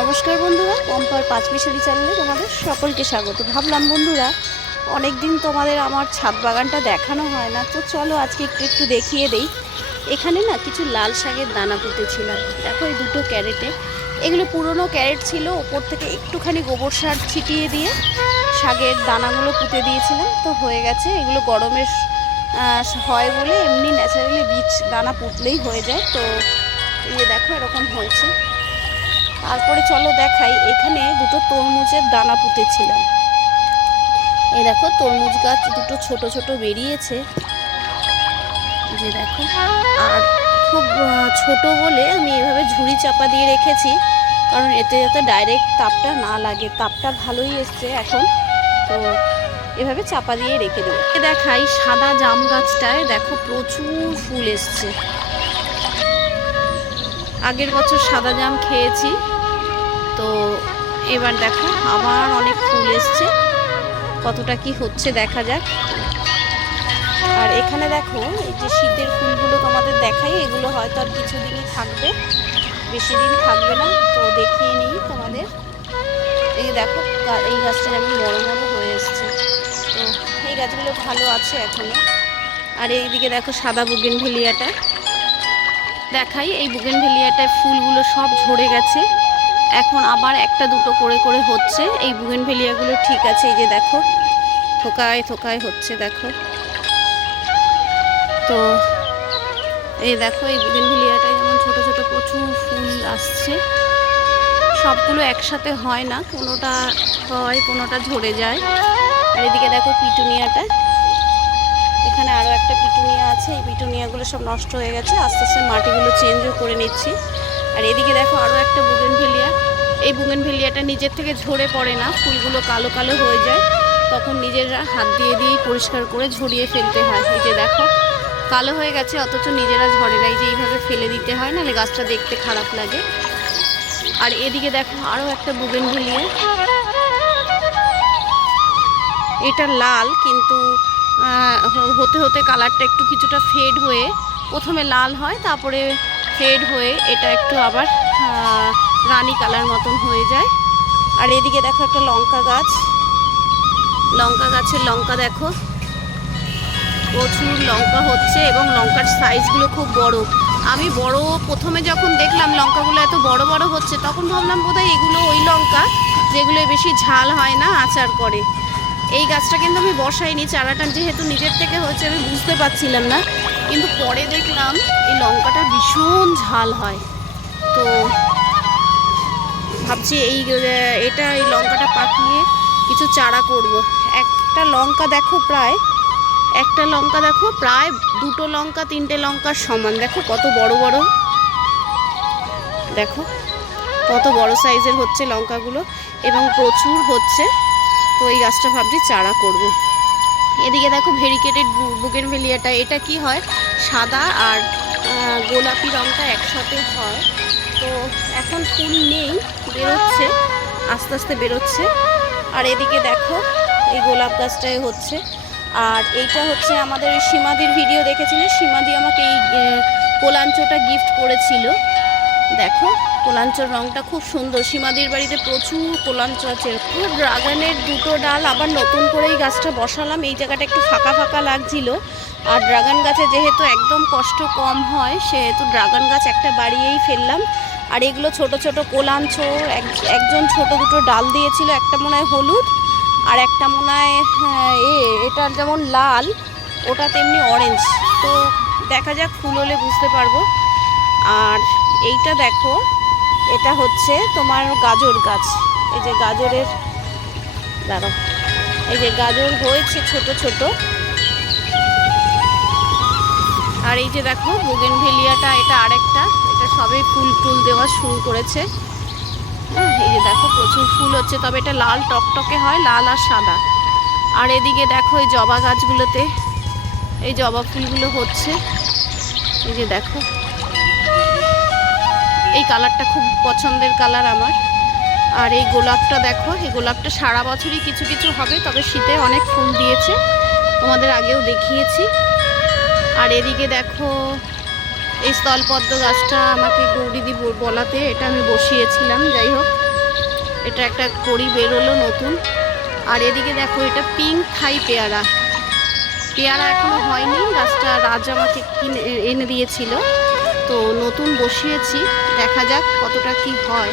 নমস্কার বন্ধুরা, পম্পার পাঁচমিশালি চ্যানেলে তোমাদের সকলকে স্বাগত। ভাবলাম বন্ধুরা অনেক দিন তোমাদের আমার ছাদ বাগানটা দেখানো হয় না, তো চলো আজকে একটু একটু দেখিয়ে দেই। এখানে না কিছু লাল শাকের দানা পুঁতেছিলাম, দেখো এই দুটো ক্যারেটে। এগুলো পুরনো ক্যারেট ছিল, ওপর থেকে একটুখানি গোবর সার ছিটিয়ে দিয়ে শাকের দানাগুলো পুঁতে দিয়েছিলাম, তো হয়ে গেছে। এগুলো গরমের হয় বলে এমনি ন্যাচারালি বীজ দানা পুঁতলেই হয়ে যায়। তো এই দেখো এরকম হয়েছে। তারপরে চলো দেখাই, এখানে দুটো তরমুজের দানা পুঁতেছিলাম। এই দেখো তরমুজ গাছ দুটো ছোট ছোট বেরিয়েছে, যে দেখো। আর খুব ছোট বলে আমি এভাবে ঝুড়ি চাপা দিয়ে রেখেছি, কারণ এতে যাতে ডাইরেক্ট তাপটা না লাগে। তাপটা ভালোই এসছে এখন, তো এভাবে চাপা দিয়ে রেখে দেবো। দেখাই সাদা জাম গাছটায় দেখো প্রচুর ফুল এসছে। আগের বছর সাদা জাম খেয়েছি, তো এবার দেখো আবার অনেক ফুল এসছে। কতটা কি হচ্ছে দেখা যাক। আর এখানে দেখো এই যে শীতের ফুলগুলো তোমাদের দেখাই, এগুলো হয়তো আর কিছুদিনই থাকবে, বেশি দিন থাকবে না। তো দেখিয়ে নিই তোমাদের। এই দেখো এই গাছটা যেমন বড় বড় হয়ে এসছে, তো এই গাছগুলো ভালো আছে এখনো। আর এইদিকে দেখো সাদা বুগেনভেলিয়াটা দেখাই। এই বুগেনভেলিয়াটায় ফুলগুলো সব ঝরে গেছে, এখন আবার একটা দুটো করে করে হচ্ছে। এই বুগেনভেলিয়াগুলো ঠিক আছে, এই যে দেখো থোকায় থোকায় হচ্ছে দেখো। তো এই দেখো এই বুগেনভেলিয়াটায় যেমন ছোট ছোট প্রচুর ফুল আসছে। সবগুলো একসাথে হয় না, কোনোটা হয় কোনোটা ঝরে যায়। আর এদিকে দেখো পিটুনিয়াটা, এখানে আরও একটা পিটুনিয়া আছে। এই পিটুনিয়াগুলো সব নষ্ট হয়ে গেছে, আস্তে আস্তে মাটিগুলো চেঞ্জও করে নিচ্ছি। আর এদিকে দেখো আরও একটা বুগেনভেলিয়া। এই বুগেনভেলিয়াটা নিজের থেকে ঝরে পড়ে না, ফুলগুলো কালো কালো হয়ে যায়, তখন নিজেরা হাত দিয়ে দিয়েই পরিষ্কার করে ঝরিয়ে ফেলতে হয়। এই যে দেখো কালো হয়ে গেছে, অথচ নিজেরা ঝরে না, এই যে এইভাবে ফেলে দিতে হয়, নাহলে গাছটা দেখতে খারাপ লাগে। আর এদিকে দেখো আরও একটা বুগেনভেলিয়া, এটা লাল, কিন্তু হতে হতে কালারটা একটু কিছুটা ফেড হয়ে, প্রথমে লাল হয় তারপরে ফেড হয়ে এটা একটু আবার রানী কালার মতন হয়ে যায়। আর এদিকে দেখো একটা লঙ্কা গাছ, লঙ্কা গাছের লঙ্কা দেখো প্রচুর লঙ্কা হচ্ছে, এবং লঙ্কার সাইজগুলো খুব বড়। আমি প্রথমে যখন দেখলাম লঙ্কাগুলো এত বড় বড় হচ্ছে, তখন ভাবলাম বোধহয় এগুলো ওই লঙ্কা যেগুলো বেশি ঝাল হয় না, আচার করে। এই গাছটা কিন্তু আমি বসাইনি, চারাটা যেহেতু নিজের থেকে হচ্ছে আমি বুঝতে পারছিলাম না, কিন্তু পরে দেখলাম এই লঙ্কাটা ভীষণ ঝাল হয়। তো ভাবছি এই লঙ্কাটা পাকিয়ে কিছু চারা করব। একটা লঙ্কা দেখো প্রায় দুটো লঙ্কা তিনটে লঙ্কার সমান। দেখো কত বড় বড়, দেখো কত বড় সাইজের হচ্ছে লঙ্কাগুলো, এবং প্রচুর হচ্ছে। তো এই গাছটা ভাবছি চারা করব। এদিকে দেখো ভেরিকেটেড বুগেনভেলিয়াটা, এটা কি হয় সাদা আর গোলাপি রঙটা একসাথে হয়। তো এখন ফুল নেই, বেরোচ্ছে আস্তে আস্তে বেরোচ্ছে। আর এদিকে দেখো এই গোলাপ গাছটাই হচ্ছে। আর এইটা হচ্ছে আমাদের ওই সীমাদির ভিডিও দেখেছিলে, সীমাদি আমাকে এই কোলাঞ্চটা গিফট করেছিল। দেখো কোলাঞ্চর রঙটা খুব সুন্দর, সীমাদির বাড়িতে প্রচুর কোলাঞ্চ আছে। ড্রাগনের দুটো ডাল আবার নতুন করে এই গাছটা বসালাম, এই জায়গাটা একটু ফাঁকা ফাঁকা লাগছিল। আর ড্রাগন গাছে যেহেতু একদম কষ্ট কম হয়, সেহেতু ড্রাগন গাছ একটা বাড়িয়েই ফেললাম। আর এগুলো ছোট ছোট কোলাঞ্চ, একজন ছোট দুটো ডাল দিয়েছিল, একটা মনে হয় হলুদ আর একটা মনে হয় এটার যেমন লাল, ওটা তেমনি অরেঞ্জ। তো দেখা যাক, ফুল হলে বুঝতে পারবো। আর এইটা দেখো, এটা হচ্ছে তোমার গাজর গাছ। এই যে গাজরের দাঁড়াও, এই যে গাজর হয়েছে ছোট ছোট। আর এই যে দেখো বুগেনভেলিয়াটা, এটা আরেকটা, এটা সবে ফুল টুল দেওয়া শুরু করেছে। এই যে দেখো প্রচুর ফুল হচ্ছে, তবে এটা লাল টকটকে হয়, লাল আর সাদা। আর এদিকে দেখো এই জবা গাছগুলোতে এই জবা ফুলগুলো হচ্ছে, এই যে দেখো এই কালারটা খুব পছন্দের কালার আমার। আর এই গোলাপটা দেখো, এই গোলাপটা সারা বছরই কিছু কিছু হবে, তবে শীতে অনেক ফুল দিয়েছে, তোমাদের আগেও দেখিয়েছি। আর এদিকে দেখো এই স্থলপদ্ম গাছটা আমাকে গৌরীদি বলাতে এটা আমি বসিয়েছিলাম। যাই হোক এটা একটা কড়ি বেরোলো নতুন। আর এদিকে দেখো এটা পিঙ্ক থাই পেয়ারা। পেয়ারা এখনো হয়নি, গাছটা রাজ আমাকে কিনে এনে দিয়েছিল, তো নতুন বসিয়েছি, দেখা যাক কতটা কি হয়।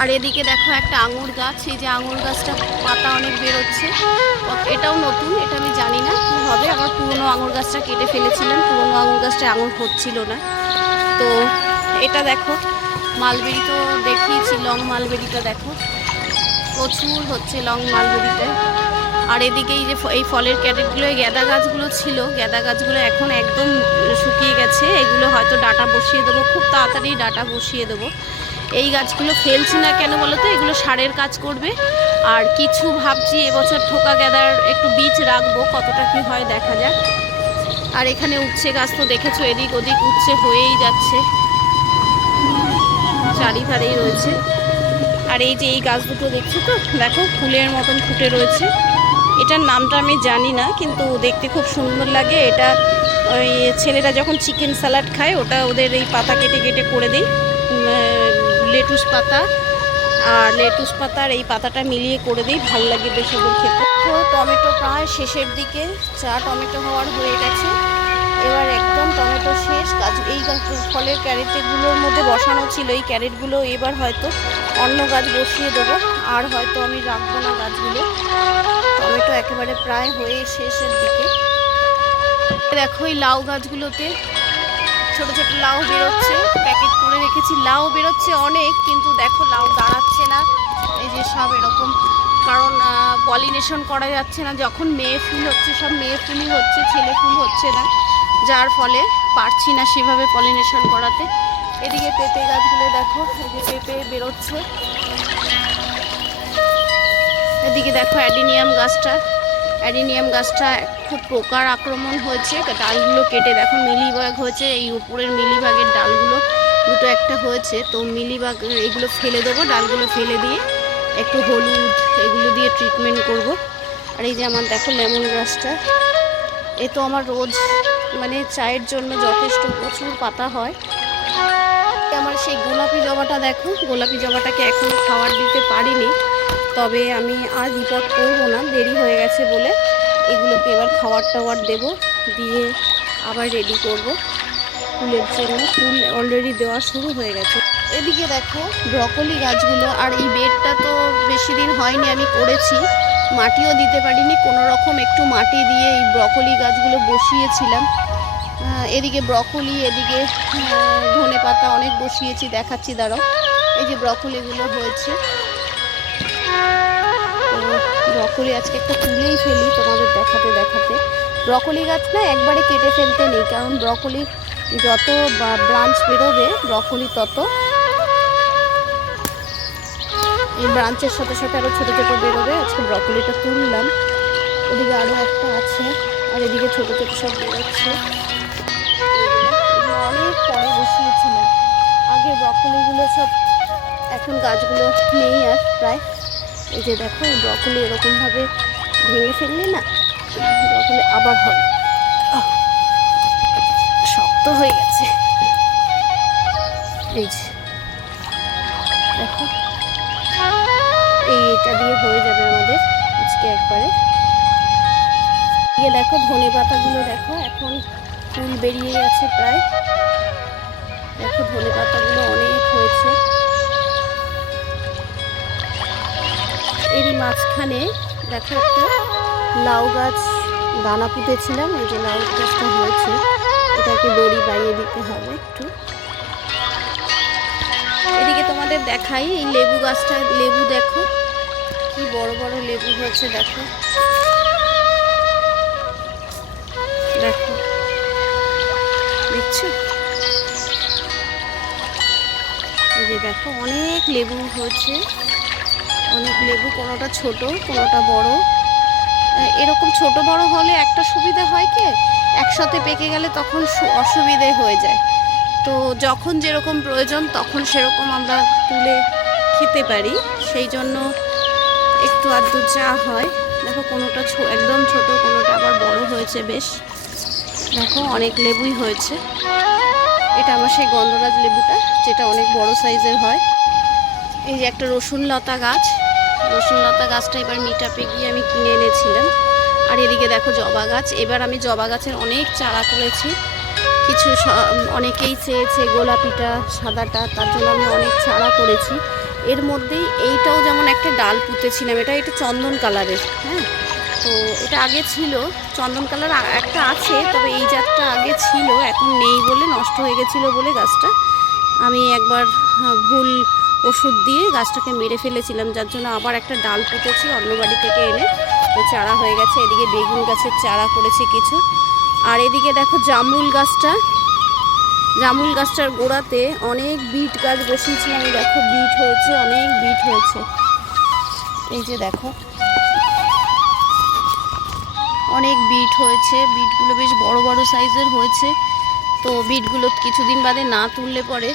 আর এদিকে দেখো একটা আঙুর গাছ, এই যে আঙুর গাছটা পাতা অনেক বেরোচ্ছে, এটাও নতুন, এটা আমি জানি না কি হবে। আমার পুরনো আঙুর গাছটা কেটে ফেলেছিলেন, পুরনো আঙুর গাছটা আঙুর হচ্ছিল না। তো এটা দেখো মালবেরি, তো দেখিয়েছি লং মালবেরিটা, দেখো প্রচুর হচ্ছে লং মালবেরিটা। আর এদিকে এই যে এই ফলের ক্যারেটগুলো, গ্যাদা গাছগুলো ছিল, গ্যাদা গাছগুলো এখন একদম শুকিয়ে গেছে। এগুলো হয়তো ডাটা বসিয়ে দেবো, খুব তাড়াতাড়ি ডাটা বসিয়ে দেবো। এই গাছগুলো ফেলছি না কেন বলো তো, এগুলো সারের কাজ করবে। আর কিছু ভাবছি এবছর থোকা গ্যাদার একটু বীজ রাখবো, কতটা কি হয় দেখা যাক। আর এখানে উচ্ছে গাছ তো দেখেছো, এদিক ওদিক উচ্ছে হয়েই যাচ্ছে, চারিধারেই রয়েছে। আর এই যে এই গাছ দুটো দেখছো তো, দেখো ফুলের মতন ফুটে রয়েছে। এটার নামটা আমি জানি না, কিন্তু দেখতে খুব সুন্দর লাগে। এটা ওই ছেলেরা যখন চিকেন স্যালাড খায়, ওটা ওদের এই পাতা কেটে কেটে করে দিই, লেটুস পাতা আর লেটুস পাতার এই পাতাটা মিলিয়ে করে দিই, ভালো লাগে বেশ ওদের খেতে। তো টমেটো প্রায় শেষের দিকে, টমেটো হওয়ার হয়ে গেছে, এবার একদম টমেটো শেষ। গাছ এই ফলের ক্যারেটগুলোর মধ্যে বসানো ছিল, এই ক্যারেটগুলো এবার হয়তো অন্য গাছ বসিয়ে দেবো, আর হয়তো আমি রাখবো না গাছগুলো। টমেটো একেবারে প্রায় হয়ে শেষের দিকে। দেখো এই লাউ গাছগুলোতে ছোট ছোট লাউ বেরোচ্ছে, প্যাকেট করে রেখেছি, লাউ বেরোচ্ছে অনেক, কিন্তু দেখো লাউ দাঁড়াচ্ছে না, এই যে সব এরকম, কারণ পলিনেশন করা যাচ্ছে না। যখন মেয়ে ফুল হচ্ছে, সব মেয়ে ফুলই হচ্ছে, ছেলে ফুল হচ্ছে না, যার ফলে পারছি না সেভাবে পলিনেশন করাতে। এদিকে পেঁপে গাছগুলো দেখো, এই যে পেঁপে বেরোচ্ছে। এদিকে দেখো অ্যাডিনিয়াম গাছটা খুব পোকার আক্রমণ হয়েছে, ডালগুলো কেটে দেখো মিলিবাগ হয়েছে, এই উপরের মিলিবাগের ডালগুলো দুটো একটা হয়েছে, তো মিলিবাগ এগুলো ফেলে দেবো, ডালগুলো ফেলে দিয়ে একটু হলুদ এগুলো দিয়ে ট্রিটমেন্ট করব। আর এই যে আমার দেখো লেমন গাছটা, এ তো আমার রোজ মানে চায়ের জন্য যথেষ্ট, প্রচুর পাতা হয়। আমার সেই গোলাপি জবাটা দেখো, গোলাপি জবাটাকে এখনও খাবার দিতে পারিনি, তবে আমি আর রিপোর্ট করবো না, দেরি হয়ে গেছে বলে। এগুলোকে এবার খাবার টাওয়ার দেবো, দিয়ে আবার রেডি করব ফুলের জন্য। ফুল অলরেডি দেওয়া শুরু হয়ে গেছে। এদিকে দেখো ব্রকলি গাছগুলো, আর এই বেডটা তো বেশি দিন হয়নি আমি করেছি, মাটিও দিতে পারিনি, কোনো রকম একটু মাটি দিয়ে এই ব্রকলি গাছগুলো বসিয়েছিলাম। এদিকে ব্রকলি, এদিকে ধনে পাতা অনেক বসিয়েছি, দেখাচ্ছি দাঁড়াও। এই যে ব্রকলিগুলো হয়েছে, ব্রকলি আজকে একটা তুলেই ফেলি তোমাদের দেখাতে দেখাতে। ব্রকলি গাছ না একবারে কেটে ফেলতে নেই, কারণ ব্রকলি যত ব্রাঞ্চ বেরোবে ব্রকলি তত, এই ব্রাঞ্চের সাথে সাথে আরও ছোটো ছোটো বেরোবে। আজকে ব্রকলিটা তুললাম, ওদিকে আরও একটা আছে, আর এদিকে ছোটো ছোটো সব বেরোচ্ছে। অনেক পরে বসিয়েছিলাম, আগে ব্রকলিগুলো সব, এখন গাছগুলো নেই আর প্রায়। এই যে দেখো ব্রকলি এরকমভাবে ভেঙে ফেললে না, ব্রকলি আবার হবে, শক্ত হয়ে গেছে। এই যে দেখো, এইটা দিয়ে হয়ে যাবে আমাদের আজকে একবারে। দেখো ধনে পাতাগুলো দেখো, এখন ফুল বেরিয়ে গেছে প্রায়, দেখো ধনে পাতাগুলো অনেক হয়েছে। এরই মাঝখানে দেখো একটা লাউ গাছ দানা পুঁতেছিলাম, এই যে লাউ গাছটা হয়েছে, এটাকে দড়ি বাইয়ে দিতে হবে একটু। এদিকে তোমাদের দেখাই এই লেবু গাছটা, লেবু দেখো কি বড় বড় লেবু হয়েছে, দেখো দেখো দেখছো, এই যে দেখো অনেক লেবু হয়েছে, অনেক লেবু, কোনোটা ছোট কোনোটা বড়। এরকম ছোট বড় হলে একটা সুবিধা হয় কি, একসাথে পেকে গেলে তখন অসুবিধে হয়ে যায়, তো যখন যেরকম প্রয়োজন তখন সেরকম আমরা তুলে খেতে পারি, সেই জন্য একটু আধটু যা হয়। দেখো কোনোটা একদম ছোট, কোনোটা আবার বড় হয়েছে বেশ, দেখো অনেক লেবুই হয়েছে। এটা আমার সেই গন্ধরাজ লেবুটা, যেটা অনেক বড় সাইজের হয়। এই যে একটা রসুন লতা গাছটা এবার মিটআপে গিয়ে আমি কিনে এনেছিলাম। আর এদিকে দেখো জবা গাছ, এবার আমি জবা গাছের অনেক চারা করেছি। কিছু অনেকেই চেয়েছে গোলাপিটা সাদাটা, তার জন্য আমি অনেক চারা করেছি। এর মধ্যেই এইটাও যেমন একটা ডাল পুঁতেছিলাম, এটা চন্দন কালারের। হ্যাঁ, তো এটা আগে ছিল চন্দন কালার, একটা আছে, তবে এই জাতটা আগে ছিল, এখন নেই বলে, নষ্ট হয়ে গেছিলো বলে গাছটা আমি একবার ভুল ওষুধ দিয়ে গাছটাকে মেরে ফেলেছিলাম, যার জন্য আবার একটা ডাল পুঁতেছি অন্য বাড়ি থেকে এনে, তো চারা হয়ে গেছে। এদিকে বেগুন গাছের চারা করেছি কিছু। আর এদিকে দেখো জামরুল গাছটার গোড়াতে অনেক বিট গাছ বসিয়েছিলাম, দেখো বিট হয়েছে, অনেক বিট হয়েছে। এই যে দেখো অনেক বিট হয়েছে, বিটগুলো বেশ বড় বড় সাইজের হয়েছে। তো বিটগুলো কিছুদিন বাদে না তুললে পরে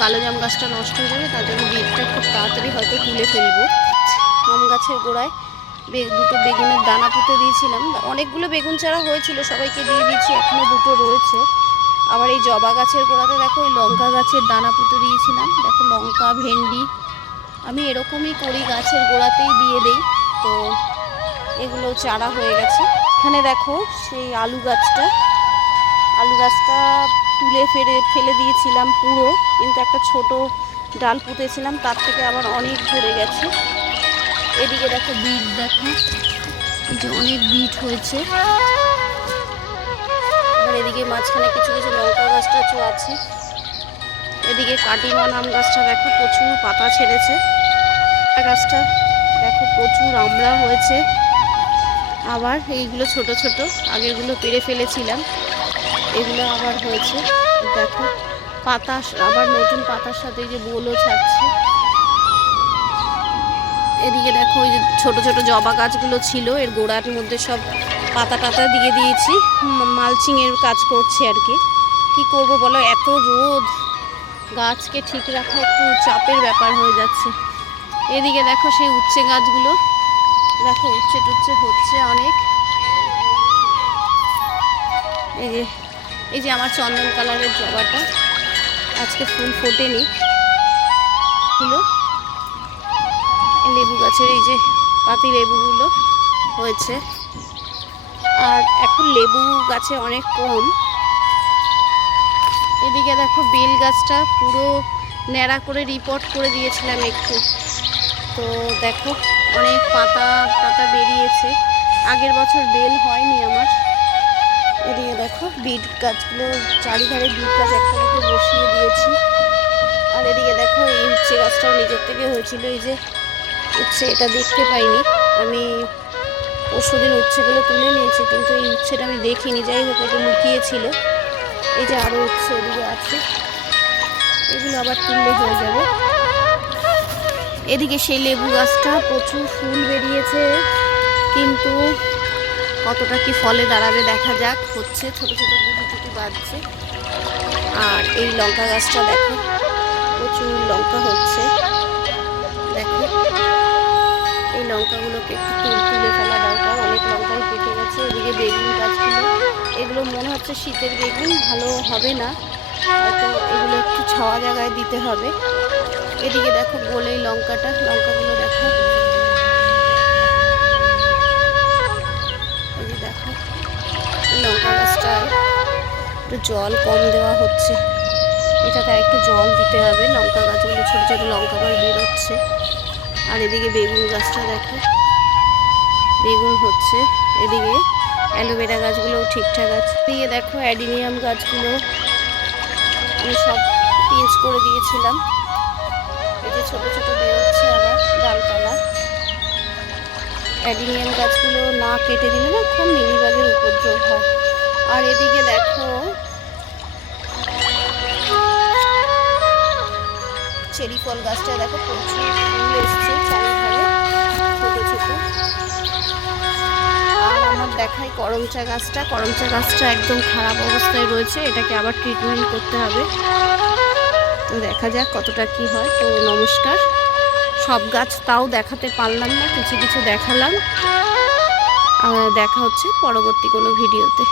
কালো জাম গাছটা নষ্ট হয়ে যাবে, তার জন্য বিটটা খুব তাড়াতাড়ি হয়তো তুলে ফেলবো। আম গাছের গোড়ায় দুটো বেগুনের দানা পুঁতে দিয়েছিলাম, অনেকগুলো বেগুন চারা হয়েছিল, সবাইকে দিয়ে দিয়েছি, এখনও দুটো রয়েছে। আবার এই জবা গাছের গোড়াতে দেখো এই লঙ্কা গাছের দানা পুঁতে দিয়েছিলাম, দেখো লঙ্কা, ভেন্ডি, আমি এরকমই করি, গাছের গোড়াতেই দিয়ে দিই। তো এগুলো চারা হয়ে গেছে। এখানে দেখো সেই আলু গাছটা তুলে ফেলে দিয়েছিলাম পুরো, কিন্তু একটা ছোট ডাল পুঁতেছিলাম, তার থেকে আবার অনেক ধরে গেছে। এদিকে দেখো বিট, দেখো যে অনেক বিট হয়েছে। আর এদিকে মাঝখানে কিছু কিছু লঙ্কা গাছটাও আছে। এদিকে কাটিমন আম গাছটা দেখো প্রচুর পাতা ছেড়েছে। গাছটা দেখো প্রচুর আমড়া হয়েছে। আবার এইগুলো ছোট ছোট, আগেরগুলো পেরে ফেলেছিলাম, এগুলো আবার হয়েছে। দেখো পাতা আবার নতুন পাতার সাথে যে বোলও ছাড়ছে। এদিকে দেখো ওই যে ছোট ছোট জবা গাছগুলো ছিল, এর গোড়ার মধ্যে সব পাতা টাতা দিয়ে দিয়েছি, মালচিংয়ের কাজ করছে আর কি। কী করবো বলো, এত রোদ, গাছকে ঠিক রাখা একটু চাপের ব্যাপার হয়ে যাচ্ছে। এদিকে দেখো সেই উচ্ছে গাছগুলো, দেখো উচ্ছে টুচ্ছে হচ্ছে অনেক। এই যে আমার চন্দন কালারের জবাটা আজকে ফুল ফোটেনি, লেবু গাছের এই যে পাতি লেবুগুলো হয়েছে। আর এখন লেবু গাছে অনেক কম। এদিকে দেখো বেল গাছটা পুরো ন্যাড়া করে রিপোর্ট করে দিয়েছিলাম একটু, তো দেখো অনেক পাতা বেরিয়েছে। আগের বছর বেল হয়নি আমার। এদিকে দেখো বিট গাছগুলো, চারিধারে বিট গাছ একটা দুটো বসিয়ে দিয়েছি। আর এদিকে দেখো এই উচ্ছে গাছটাও নিজের থেকে হয়েছিল, এই যে উচ্ছে, এটা দেখতে পাইনি আমি, পরশুদিন উচ্ছেগুলো তুলে নিয়েছি, কিন্তু এই উচ্ছেটা আমি দেখিনি, যাই হোক এটা লুকিয়েছিল। এই যে আরও উচ্ছে ওদিকে আছে, এগুলো আবার তুললে হয়ে যাবে। এদিকে সেই লেবু গাছটা প্রচুর ফুল বেরিয়েছে, কিন্তু কতটা কি ফলে দাঁড়াবে দেখা যাক। হচ্ছে ছোট ছোট গুটি বাঁধছে। আর এই লঙ্কা গাছটা দেখো প্রচুর লঙ্কা হচ্ছে, দেখো এই লঙ্কাগুলোকে একটু তুলে ফেলা দরকার, অনেক লঙ্কাই কেটে গেছে। এদিকে বেগুন গাছগুলো, এগুলো মনে হচ্ছে শীতের বেগুন, ভালো হবে না, হয়তো এগুলো একটু ছাওয়া জায়গায় দিতে হবে। এদিকে দেখো গোলে লঙ্কাগুলো দেখো, এই যে দেখো লঙ্কা গাছটায় একটু জল কম দেওয়া হচ্ছে, এটাতে একটু জল দিতে হবে। লঙ্কা গাছগুলো ছোটো ছোটো লঙ্কা গাছ বেরোচ্ছে। আর এদিকে বেগুন গাছটা দেখো, বেগুন হচ্ছে। এদিকে অ্যালোভেরা গাছগুলোও ঠিকঠাক আছে। এদিকে দেখো অ্যাডিনিয়াম গাছগুলো আমি সব চেঞ্জ করে দিয়েছিলাম, এই যে ছোটো ছোটো বেরোচ্ছে আবার ডালপালা। অ্যাডিনিয়াম গাছগুলো না কেটে দিলে না খুব মিলিবাগের উপদ্রব হয়। আর এদিকে দেখো চেরি ফল গাছটা দেখো প্রচুর ফুল এসছে চারিধারে ছোটো ছোটো। আর আমার দেখাই করমচা গাছটা একদম খারাপ অবস্থায় রয়েছে, এটাকে আবার ট্রিটমেন্ট করতে হবে। তো দেখা যাক কতটা কি হয়। তো নমস্কার, সব গাছ তাও দেখাতে পারলাম না, কিছু কিছু দেখালাম। দেখা হচ্ছে পরবর্তী কোনো ভিডিওতে।